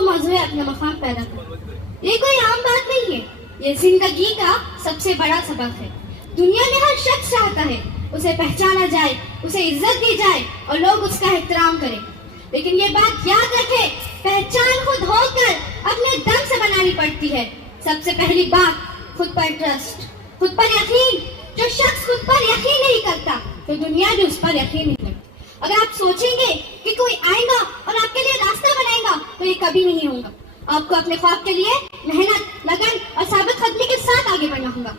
وہ موضوع ہے اپنا مقام پیدا کرنا. یہ کوئی عام بات نہیں ہے, یہ زندگی کا سب سے بڑا سبق ہے. دنیا میں ہر شخص چاہتا ہے اسے پہچانا جائے, اسے عزت دی جائے اور لوگ اس کا احترام کریں. لیکن یہ بات یاد رکھے, پہچان خود ہو کر اپنے دم سے بنانی پڑتی ہے. سب سے پہلی بات, خود پر ٹرسٹ, خود پر یقین. جو شخص خود پر یقین نہیں کرتا تو دنیا بھی اس پر یقین نہیں کرتی. اگر آپ سوچیں گے کہ کوئی آئے گا اور آپ کے لیے راستہ بنائے گا تو یہ کبھی نہیں ہوگا. آپ کو اپنے خواب کے لیے محنت, لگن اور ثابت قدمی کے ساتھ آگے بڑھنا ہوگا.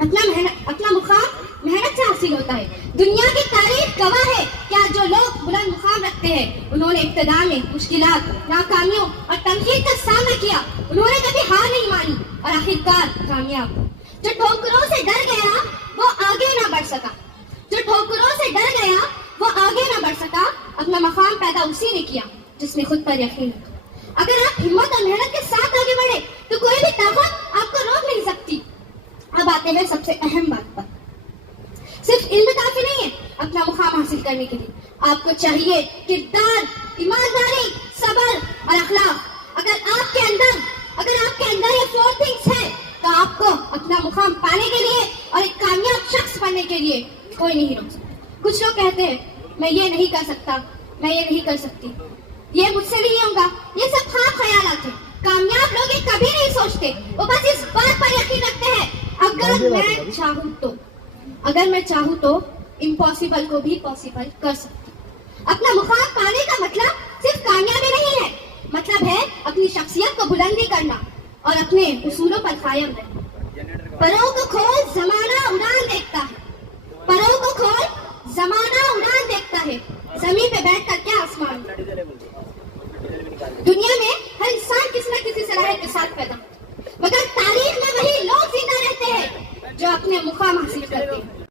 اپنا مقام محنت سے حاصل ہوتا ہے. دنیا کی تاریخ گواہ ہے کہ آج جو لوگ بلند مقام رکھتے ہیں انہوں نے ابتدا میں مشکلات, ناکامیوں اور تنقید کا سامنا کیا. انہوں نے کبھی ہار نہیں مانی اور آخرکار کامیاب. جو ٹھوکروں سے ڈر گیا وہ آگے نہ بڑھ سکا. جو ٹھوکروں سے ڈر گیا وہ آگے نہ بڑھ سکا. اپنا مقام پیدا اسی نے کیا جس نے خود پر یقین رکھا. اگر آپ ہمت اور محنت کے ساتھ آگے بڑھے تو کوئی بھی طاقت آپ کو روک نہیں سکتی. اب آتے ہیں سب سے اہم بات پر. صرف علم کافی نہیں ہے اپنا مقام حاصل کرنے کے لیے. آپ کو چاہیے کردار, ایمانداری, صبر اور اخلاق. اگر آپ کے اندر یہ 4 things ہے تو آپ کو اپنا مقام پانے کے لیے اور ایک کامیاب شخص بننے کے لیے کوئی نہیں روک سکتا. کچھ لوگ کہتے ہیں میں یہ نہیں کر سکتا, میں یہ نہیں کر سکتی, یہ مجھ سے نہیں ہوگا. یہ سب خواب خیالات ہیں. کامیاب لوگ یہ کبھی نہیں سوچتے, وہ بس اس بات پر یقین رکھتے ہیں اگر میں چاہوں تو امپاسبل کو بھی پاسبل کر سکتی. اپنا مقام پانے کا مطلب صرف کامیابی نہیں ہے, مطلب ہے اپنی شخصیت کو بلندی کرنا اور اپنے اصولوں پر قائم رہنا. پروں کو کھول زمانہ اڑان دیکھتا ہے, پروں کو کھول زمانہ اڑان دیکھتا ہے, زمین پہ بیٹھ کر کیا آسمان. دنیا میں ہر انسان کسی نہ کسی صلاحیت کے ساتھ پیدا ہوتا ہے, مگر تاریخ میں وہی لوگ زندہ رہتے ہیں جو اپنے مقام حاصل کرتے ہیں.